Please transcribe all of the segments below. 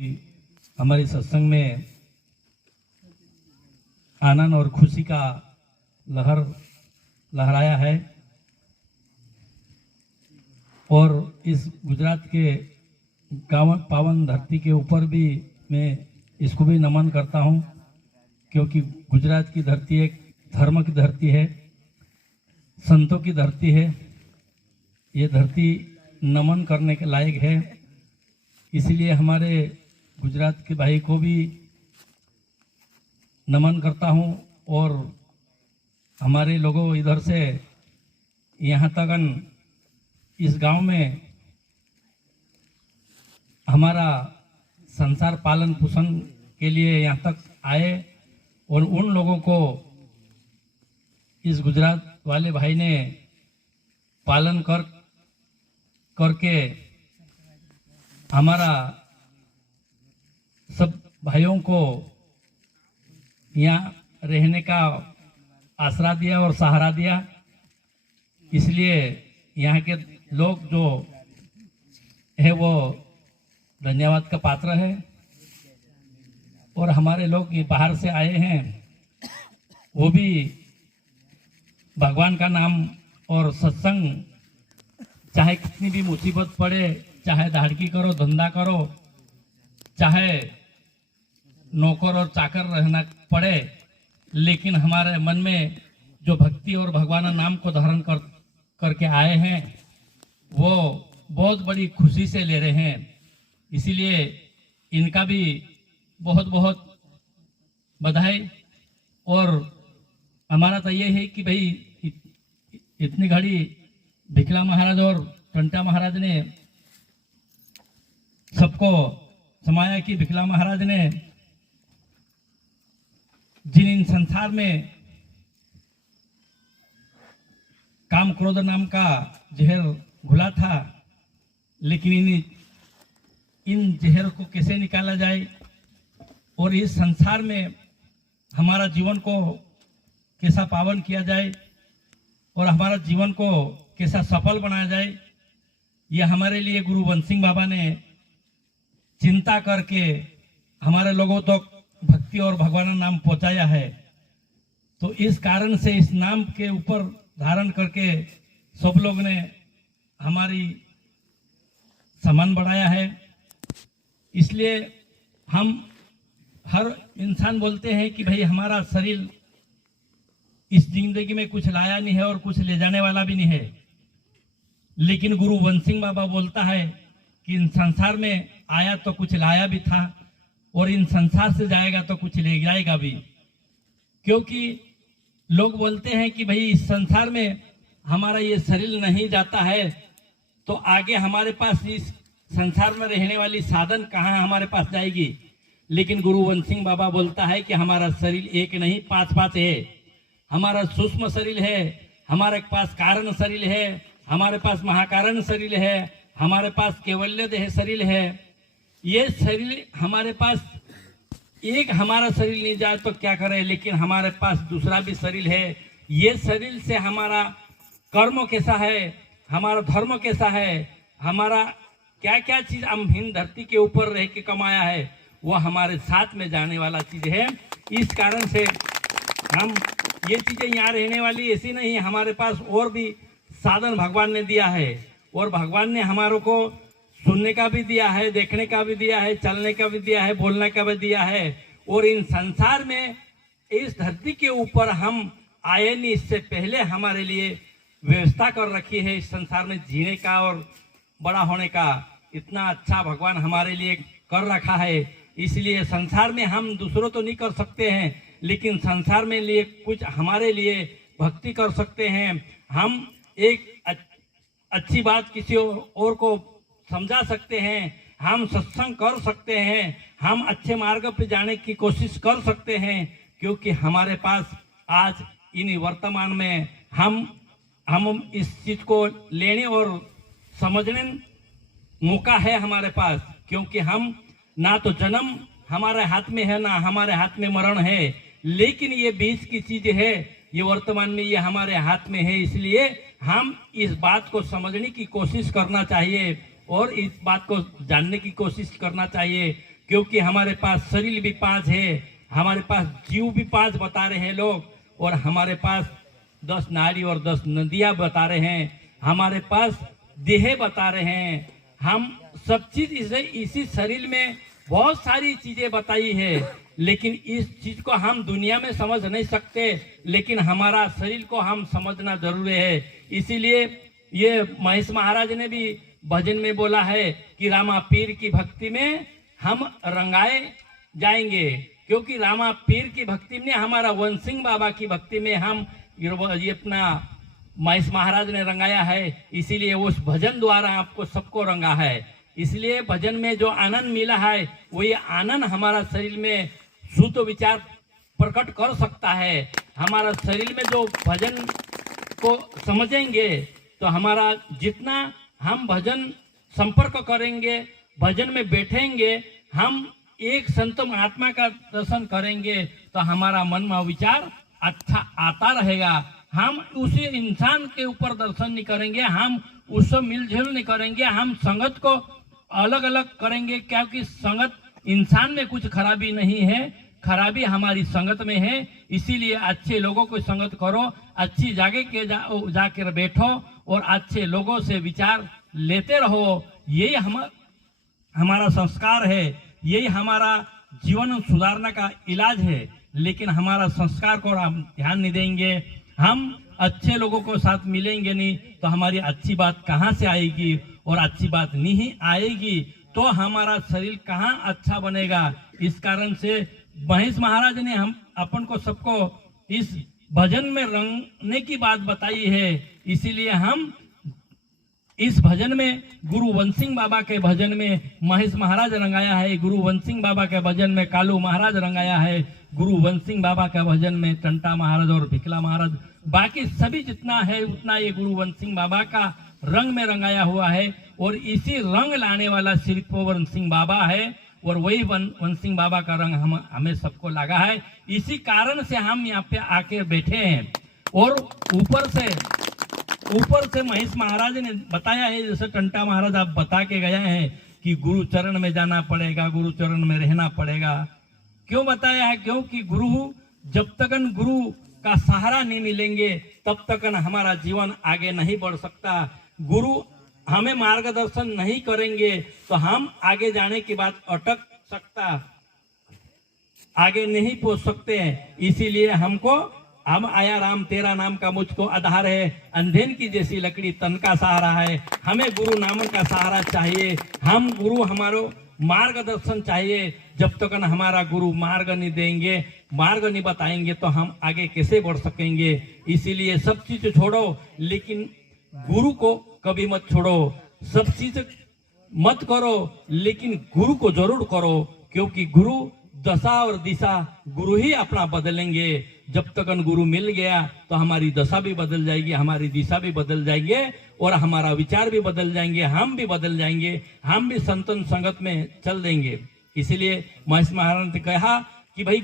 हमारे सत्संग में आनंद और खुशी का लहर लहराया है और इस गुजरात के पावन धरती के ऊपर भी मैं इसको भी नमन करता हूं, क्योंकि गुजरात की धरती एक धर्म की धरती है, संतों की धरती है। ये धरती नमन करने के लायक है। इसलिए हमारे गुजरात के भाई को भी नमन करता हूं और हमारे लोगों इधर से यहाँ तक इस गांव में हमारा संसार पालन पोषण के लिए यहाँ तक आए और उन लोगों को इस गुजरात वाले भाई ने पालन करके हमारा सब भाइयों को यहाँ रहने का आसरा दिया और सहारा दिया। इसलिए यहाँ के लोग जो है वो धन्यवाद का पात्र है। और हमारे लोग ये बाहर से आए हैं, वो भी भगवान का नाम और सत्संग, चाहे कितनी भी मुसीबत पड़े, चाहे धाड़की करो, धंधा करो, चाहे नौकर और चाकर रहना पड़े, लेकिन हमारे मन में जो भक्ति और भगवान नाम को धारण करके आए हैं वो बहुत बड़ी खुशी से ले रहे हैं। इसीलिए इनका भी बहुत बहुत बधाई। और हमारा तो ये है कि भाई इतनी घड़ी भिखला महाराज और टंटा महाराज ने सबको समाया कि भिखला महाराज ने जिन इन संसार में काम क्रोध नाम का जहर घुला था, लेकिन इन जहर को कैसे निकाला जाए और इस संसार में हमारा जीवन को कैसा पावन किया जाए और हमारा जीवन को कैसा सफल बनाया जाए, यह हमारे लिए गुरु बंसिंह बाबा ने चिंता करके हमारे लोगों तक भक्ति और भगवान नाम पहुंचाया है। तो इस कारण से इस नाम के ऊपर धारण करके सब लोग ने हमारी सम्मान बढ़ाया है। इसलिए हम हर इंसान बोलते हैं कि भाई हमारा शरीर इस जिंदगी में कुछ लाया नहीं है और कुछ ले जाने वाला भी नहीं है, लेकिन गुरु बंसिंह बाबा बोलता है कि इन संसार में आया तो कुछ लाया भी था और इन संसार से जाएगा तो कुछ ले जाएगा भी। क्योंकि लोग बोलते हैं कि भाई इस संसार में हमारा ये शरीर नहीं जाता है तो आगे हमारे पास इस संसार में रहने वाली साधन कहाँ हमारे पास जाएगी। लेकिन गुरु बंसिंह बाबा बोलता है कि हमारा शरीर एक नहीं पांच पांच है। हमारा सूक्ष्म शरीर है, हमारे पास कारण शरीर है, हमारे पास महाकारण शरीर है, हमारे पास केवल्य देह शरीर है। ये शरीर हमारे पास, एक हमारा शरीर नहीं जाए तो क्या करे, लेकिन हमारे पास दूसरा भी शरीर है। ये शरीर से हमारा कर्म कैसा है, हमारा धर्म कैसा है, हमारा क्या क्या चीज हम हिंद धरती के ऊपर रह के कमाया है, वो हमारे साथ में जाने वाला चीज है। इस कारण से हम ये चीजें यहाँ रहने वाली ऐसी नहीं है, हमारे पास और भी साधन भगवान ने दिया है और भगवान ने हमारों को सुनने का भी दिया है, देखने का भी दिया है, चलने का भी दिया है, बोलने का भी दिया है। और इन संसार में इस धरती के ऊपर हम आए नहीं, इससे पहले हमारे लिए व्यवस्था कर रखी है इस संसार में जीने का और बड़ा होने का। इतना अच्छा भगवान हमारे लिए कर रखा है। इसलिए संसार में हम दूसरों तो नहीं कर सकते हैं, लेकिन संसार में लिए कुछ हमारे लिए भक्ति कर सकते हैं। हम एक अच्छी बात किसी और को समझा सकते हैं, हम सत्संग कर सकते हैं, हम अच्छे मार्ग पर जाने की कोशिश कर सकते हैं, क्योंकि हमारे पास आज इन वर्तमान में हम इस चीज को लेने और समझने मौका है हमारे पास। क्योंकि हम ना तो जन्म हमारे हाथ में है, ना हमारे हाथ में मरण है, लेकिन ये बीच की चीज है, ये वर्तमान में ये हमारे हाथ में है। इसलिए हम इस बात को समझने की कोशिश करना चाहिए और इस बात को जानने की कोशिश करना चाहिए क्योंकि हमारे पास शरीर भी 5 है, हमारे पास जीव भी 5 बता रहे हैं लोग, और हमारे पास 10 नारी और 10 नदियां बता रहे हैं, हमारे पास देह बता रहे हैं। हम सब चीज इसी शरीर में बहुत सारी चीजें बताई है, लेकिन इस चीज को हम दुनिया में समझ नहीं सकते, लेकिन हमारा शरीर को हम समझना जरूरी है। इसीलिए ये महेश महाराज ने भी भजन में बोला है कि रामा पीर की भक्ति में हम रंगाए जाएंगे, क्योंकि रामा पीर की भक्ति में, हमारा वन सिंह बाबा की भक्ति में हम ये अपना महेश महाराज ने रंगाया है। इसीलिए उस भजन द्वारा आपको सबको रंगा है। इसलिए भजन में जो आनंद मिला है वो ये आनंद हमारा शरीर में शुद्ध विचार प्रकट कर सकता है। हमारा शरीर में जो भजन को समझेंगे तो हमारा जितना हम भजन संपर्क करेंगे, भजन में बैठेंगे, हम एक संतम आत्मा का दर्शन करेंगे तो हमारा मन में विचार अच्छा आता रहेगा। हम उसी इंसान के ऊपर दर्शन नहीं करेंगे, हम उससे मिलजुल नहीं करेंगे, हम संगत को अलग अलग करेंगे, क्योंकि संगत इंसान में कुछ खराबी नहीं है, खराबी हमारी संगत में है। इसीलिए अच्छे लोगों को संगत करो, अच्छी जगह के जाकर बैठो और अच्छे लोगों से विचार लेते रहो। यही हमारा संस्कार है, यही हमारा जीवन सुधारने का इलाज है। लेकिन हमारा संस्कार को हम ध्यान नहीं देंगे, हम अच्छे लोगों को साथ मिलेंगे नहीं, तो हमारी अच्छी बात कहाँ से आएगी, और अच्छी बात नहीं आएगी तो हमारा शरीर कहाँ अच्छा बनेगा। इस कारण से महेश महाराज ने हम अपन को सबको इस भजन में रंगने की बात बताई है। इसीलिए हम इस भजन में गुरु वन सिंह बाबा के भजन में महेश महाराज रंगाया है, गुरु वन सिंह बाबा के भजन में कालू महाराज रंगाया है, गुरु वन सिंह बाबा के भजन में टंटा महाराज और भिकला महाराज, बाकी सभी जितना है उतना ये गुरु वन सिंह बाबा का रंग में रंगाया हुआ है। और इसी रंग लाने वाला श्री वन सिंह बाबा है, और वही वन सिंह बाबा का रंग हमें सबको लगा है। इसी कारण से हम यहाँ पे आके बैठे हैं। और ऊपर से महेश महाराज ने बताया है, जैसे टंटा महाराज आप बता के गए हैं कि गुरु चरण में जाना पड़ेगा, गुरु चरण में रहना पड़ेगा। क्यों बताया है? क्योंकि गुरु जब तक गुरु का सहारा नहीं मिलेंगे तब तक हमारा जीवन आगे नहीं बढ़ सकता। गुरु हमें मार्गदर्शन नहीं करेंगे तो हम आगे जाने की बात अटक सकता, आगे नहीं पहुंच सकते हैं। इसीलिए हमको हम आया राम तेरा नाम का मुझको आधार है, अंधेन की जैसी लकड़ी तन का सहारा है। हमें गुरु नाम का सहारा चाहिए, हम गुरु हमारो मार्गदर्शन चाहिए। जब तक न हमारा गुरु मार्ग नहीं देंगे, मार्ग नहीं बताएंगे तो हम आगे कैसे बढ़ सकेंगे। इसीलिए सब चीज छोड़ो लेकिन गुरु को कभी मत छोड़ो। सब चीज मत करो लेकिन गुरु को जरूर करो, क्योंकि गुरु दशा और दिशा गुरु ही अपना बदलेंगे। जब तक गुरु मिल गया तो हमारी दशा भी बदल जाएगी, हमारी दिशा भी बदल जाएंगे और हमारा विचार भी बदल जाएंगे, हम भी बदल जाएंगे, हम भी संतन संगत में चल देंगे। इसलिए महेश महाराज ने कहा कि भाई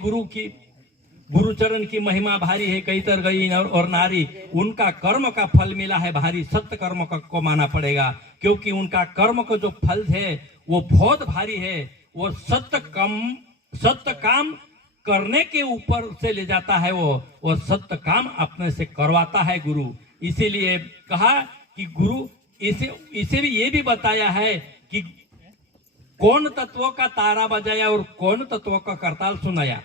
गुरु चरण की महिमा भारी है, कई तर गई और नारी, उनका कर्म का फल मिला है भारी, सत्य कर्म को माना पड़ेगा। क्योंकि उनका कर्म का जो फल है वो बहुत भारी है, वो सत्य काम करने के ऊपर से ले जाता है, वो सत्य काम अपने से करवाता है गुरु। इसीलिए कहा कि गुरु इसे भी ये भी बताया है कि कौन तत्वों का तारा बजाया और कौन तत्वों का करताल सुनाया।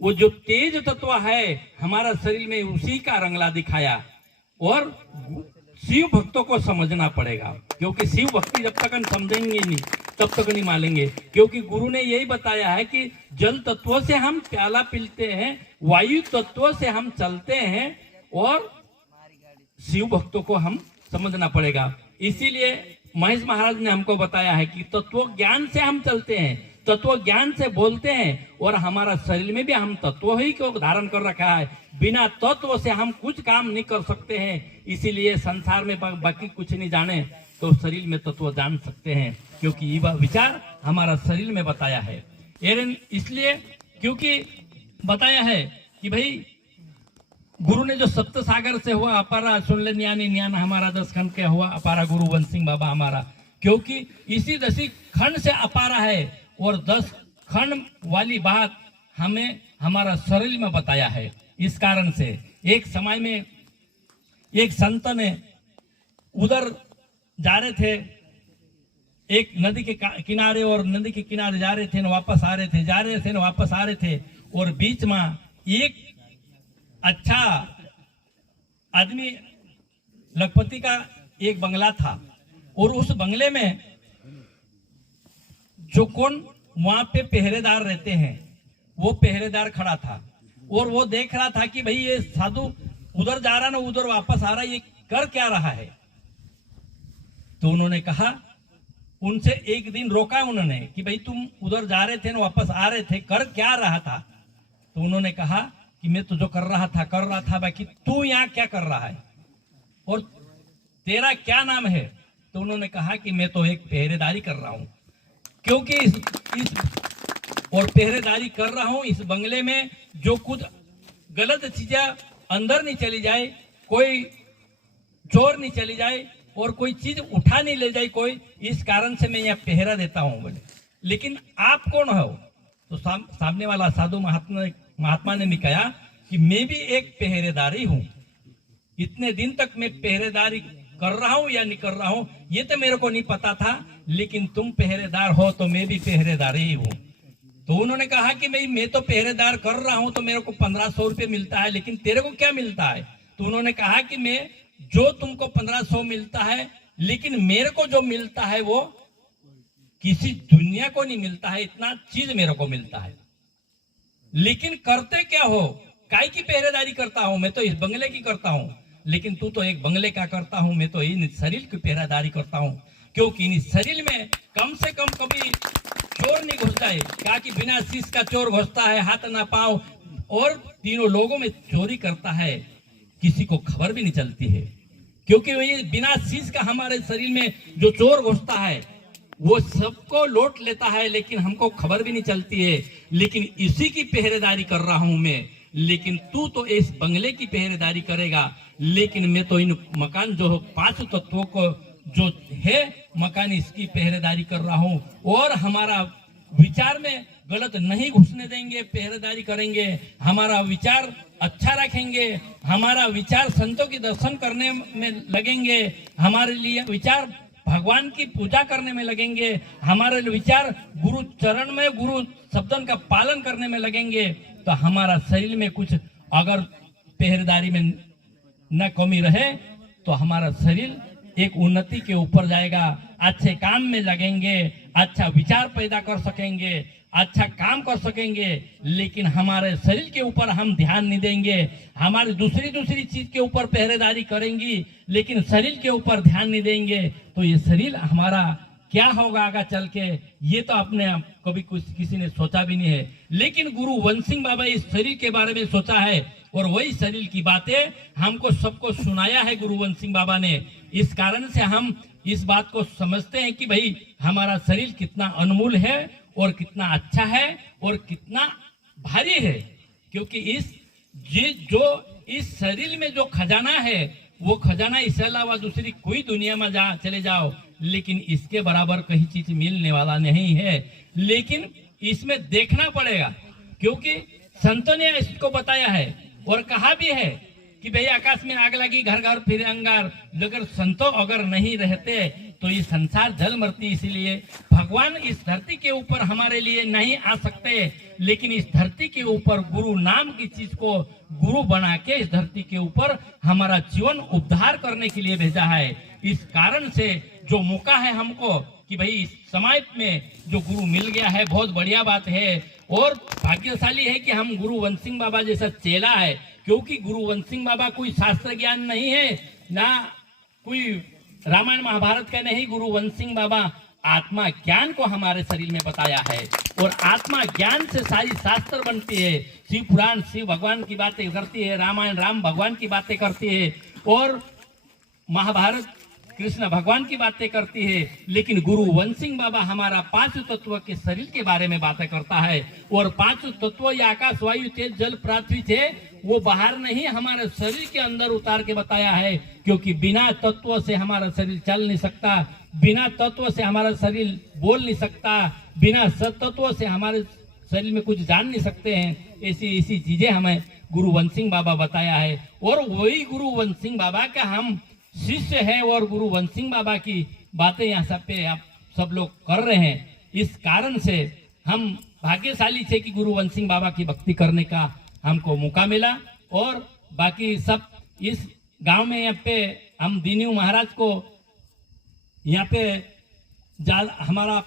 वो जो तेज तत्व है हमारा शरीर में उसी का रंगला दिखाया। और शिव भक्तों को समझना पड़ेगा, क्योंकि शिव भक्ति जब तक हम समझेंगे नहीं तब तक नहीं मानेंगे। क्योंकि गुरु ने यही बताया है कि जल तत्वों से हम प्याला पीते हैं, वायु तत्वों से हम चलते हैं, और शिव भक्तों को हम समझना पड़ेगा। इसीलिए महेश महाराज ने हमको बताया है कि तत्व ज्ञान से हम चलते हैं, तत्व ज्ञान से बोलते हैं, और हमारा शरीर में भी हम तत्व ही को धारण कर रखा है। बिना तत्व से हम कुछ काम नहीं कर सकते हैं। इसीलिए संसार में बाकी कुछ नहीं जाने तो शरीर में तत्व जान सकते हैं, क्योंकि ये विचार हमारा शरीर में बताया है। इसलिए क्योंकि बताया है कि भाई गुरु ने जो सप्त सागर से हुआ अपारा सुन ले न्यान हमारा 10 खंड के हुआ अपारा गुरु वन सिंह बाबा हमारा, क्योंकि इसी 10 खंड से अपारा है और 10 खंड वाली बात हमें हमारा शरीर में बताया है। इस कारण से एक समय में एक संत ने उधर जा रहे थे एक नदी के किनारे, और नदी के किनारे जा रहे थे न वापस आ रहे थे, जा रहे थे न वापस आ रहे थे, और बीच में एक अच्छा आदमी लखपति का एक बंगला था, और उस बंगले में जो कौन वहां पे पहरेदार रहते हैं वो पहरेदार खड़ा था, और वो देख रहा था कि भाई ये साधु उधर जा रहा ना उधर वापस आ रहा, ये कर क्या रहा है। तो उन्होंने कहा, उनसे एक दिन रोका उन्होंने कि भाई तुम उधर जा रहे थे ना वापस आ रहे थे, कर क्या रहा था। तो उन्होंने कहा कि मैं तो जो कर रहा था, बाकी तू यहाँ क्या कर रहा है और तेरा क्या नाम है। तो उन्होंने कहा कि मैं तो एक पहरेदारी कर रहा हूं, क्योंकि इस और पहरेदारी कर रहा हूं इस बंगले में, जो कुछ गलत चीजें अंदर नहीं चली जाए, कोई चोर नहीं चली जाए और कोई चीज उठा नहीं ले जाए कोई, इस कारण से मैं यहाँ पहरा देता हूं बोले। लेकिन आप कौन हो। तो सामने वाला साधु महात्मा ने भी कहा कि मैं भी एक पहरेदारी हूं, इतने दिन तक मैं पहरेदारी कर रहा हूं या नहीं कर रहा हूं ये तो मेरे को नहीं पता था, लेकिन तुम पहरेदार हो तो मैं भी पहरेदार ही हूं। तो उन्होंने कहा कि भाई मैं तो पहरेदार कर रहा हूं तो मेरे को 1500 रुपये मिलता है, लेकिन तेरे को क्या मिलता है। तो उन्होंने कहा कि मैं जो तुमको 1500 मिलता है, लेकिन मेरे को जो मिलता है वो किसी दुनिया को नहीं मिलता है, इतना चीज मेरे को मिलता है। लेकिन करते क्या हो, काय की पहरेदारी करता हूं, मैं तो इस बंगले की करता हूं, लेकिन तू तो एक बंगले का करता हूं, मैं तो इन शरीर की पहरेदारी करता हूं, क्योंकि इन शरीर में कम से कम कभी चोर नहीं घुसता है। क्या कि बिना शीश का चोर घुसता है, हाथ ना पांव, और तीनों लोगों में चोरी करता है, किसी को खबर भी नहीं चलती है, क्योंकि ये बिना शीश का हमारे शरीर में जो चोर घुसता है वो सबको लौट लेता है, लेकिन हमको खबर भी नहीं चलती है। लेकिन इसी की पहरेदारी कर रहा हूं मैं, लेकिन तू तो इस बंगले की पहरेदारी करेगा, लेकिन मैं तो इन मकान जो 5 तत्वों को जो है मकान इसकी पहरेदारी कर रहा हूं, और हमारा विचार में गलत नहीं घुसने देंगे, पहरेदारी करेंगे, हमारा विचार अच्छा रखेंगे, हमारा विचार संतों के दर्शन करने में लगेंगे, हमारे लिए विचार भगवान की पूजा करने में लगेंगे, हमारे विचार गुरु चरण में गुरु शब्दन का पालन करने में लगेंगे, तो हमारा शरीर में कुछ अगर पहरेदारी में न कमी रहे तो हमारा शरीर एक उन्नति के ऊपर जाएगा, अच्छे काम में लगेंगे, अच्छा विचार पैदा कर सकेंगे, अच्छा काम कर सकेंगे। लेकिन हमारे शरीर के ऊपर हम ध्यान नहीं देंगे, हमारी दूसरी चीज के ऊपर पहरेदारी करेंगी, लेकिन शरीर के ऊपर ध्यान नहीं देंगे, तो ये शरीर हमारा क्या होगा आगे चल के, ये तो अपने कभी किसी ने सोचा भी नहीं है। लेकिन गुरु वंशिंग बाबा इस शरीर के बारे में सोचा है, और वही शरीर की बातें हमको सबको सुनाया है गुरु वंशिंग बाबा ने। इस कारण से हम इस बात को समझते हैं कि भाई हमारा शरीर कितना अनमोल है और कितना अच्छा है और कितना भारी है, क्योंकि जो इस शरीर में जो खजाना है वो खजाना इसके अलावा दूसरी कोई दुनिया में चले जाओ, लेकिन इसके बराबर कहीं चीज मिलने वाला नहीं है। लेकिन इसमें देखना पड़ेगा, क्योंकि संतों ने इसको बताया है और कहा भी है कि भाई आकाश में आग लगी घर घर फिर अंगार, अगर संतों अगर नहीं रहते तो ये संसार जल मरती। इसीलिए भगवान इस धरती के ऊपर हमारे लिए नहीं आ सकते, लेकिन इस धरती के ऊपर गुरु नाम की चीज को गुरु बना के इस धरती के ऊपर हमारा जीवन उद्धार करने के लिए भेजा है। इस कारण से जो मौका है हमको कि भाई इस समय में जो गुरु मिल गया है बहुत बढ़िया बात है, और भाग्यशाली है कि हम गुरु वंशिंग बाबा जैसा चेला है, क्योंकि गुरु वंशिंग बाबा कोई शास्त्र ज्ञान नहीं है, ना कोई रामायण महाभारत का नहीं। गुरु वंशिंग बाबा आत्मा ज्ञान को हमारे शरीर में बताया है, और आत्मा ज्ञान से सारी शास्त्र बनती है। शिव पुराण शिव भगवान की बातें करती है, रामायण राम भगवान की बातें करती है, और महाभारत कृष्ण भगवान की बातें करती है। लेकिन गुरु वंशिंग बाबा हमारा 5 तत्व के शरीर के बारे में बातें करता है, और 5 तत्व या आकाश वायु तेज जल पृथ्वी थे वो बाहर नहीं हमारे शरीर के अंदर उतार के बताया है, क्योंकि बिना तत्व से हमारा शरीर चल नहीं सकता, बिना तत्व से हमारा शरीर बोल नहीं सकता, बिना सत्तत्व से हमारे शरीर में कुछ जान नहीं सकते हैं। ऐसी ऐसी चीजें हमें गुरु वंश सिंह बाबा बताया है, और वही गुरु वंश सिंह बाबा का हम शिष्य हैं, और गुरु वंश सिंह बाबा की बातें यहाँ सब पे आप सब लोग कर रहे हैं। इस कारण से हम भाग्यशाली थे कि गुरु वंश सिंह बाबा की भक्ति करने का हमको मौका मिला। और बाकी सब इस गांव में यहाँ पे हम दीनू महाराज को यहाँ पे हमारा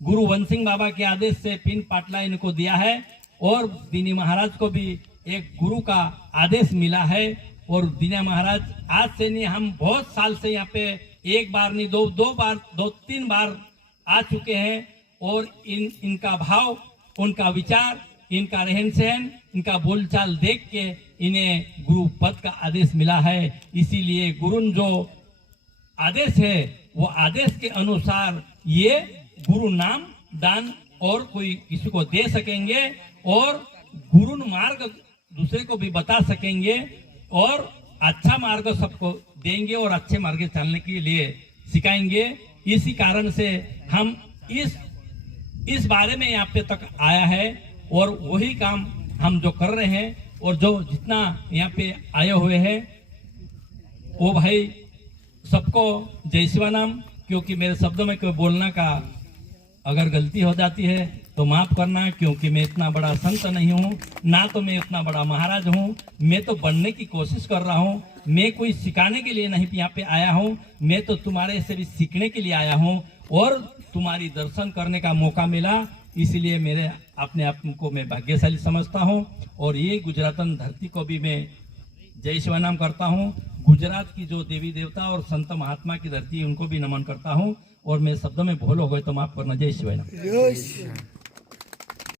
गुरु वंश सिंह बाबा के आदेश से पिन पाटला इनको दिया है, और दीनी महाराज को भी एक गुरु का आदेश मिला है। और दीना महाराज आज से नहीं, हम बहुत साल से यहाँ पे एक बार नहीं दो तीन बार आ चुके हैं, और इनका भाव, उनका विचार, इनका रहन सहन, इनका बोलचाल देख के इन्हें गुरु पद का आदेश मिला है। इसीलिए गुरु जो आदेश है वो आदेश के अनुसार ये गुरु नाम दान और कोई किसी को दे सकेंगे, और गुरु मार्ग दूसरे को भी बता सकेंगे, और अच्छा मार्ग सबको देंगे, और अच्छे मार्ग चलने के लिए सिखाएंगे। इसी कारण से हम इस बारे में यहाँ पे तक आया है, और वही काम हम जो कर रहे हैं, और जो जितना यहाँ पे आए हुए हैं वो भाई सबको जय शिवानाम। क्योंकि मेरे शब्दों में कोई बोलना का अगर गलती हो जाती है तो माफ करना, क्योंकि मैं इतना बड़ा संत नहीं हूँ, ना तो मैं इतना बड़ा महाराज हूँ। मैं तो बनने की कोशिश कर रहा हूँ। मैं कोई सिखाने के लिए नहीं यहाँ पे आया हूँ, मैं तो तुम्हारे से भी सीखने के लिए आया हूँ, और तुम्हारी दर्शन करने का मौका मिला। इसलिए मेरे अपने आप को मैं भाग्यशाली समझता हूँ, और ये गुजरातन धरती को भी मैं जय शिवानाम करता हूँ। गुजरात की जो देवी देवता और संत महात्मा की धरती है उनको भी नमन करता हूँ। और मैं शब्दों में भूल हो गए तो माफ करना। जय शिवानाम।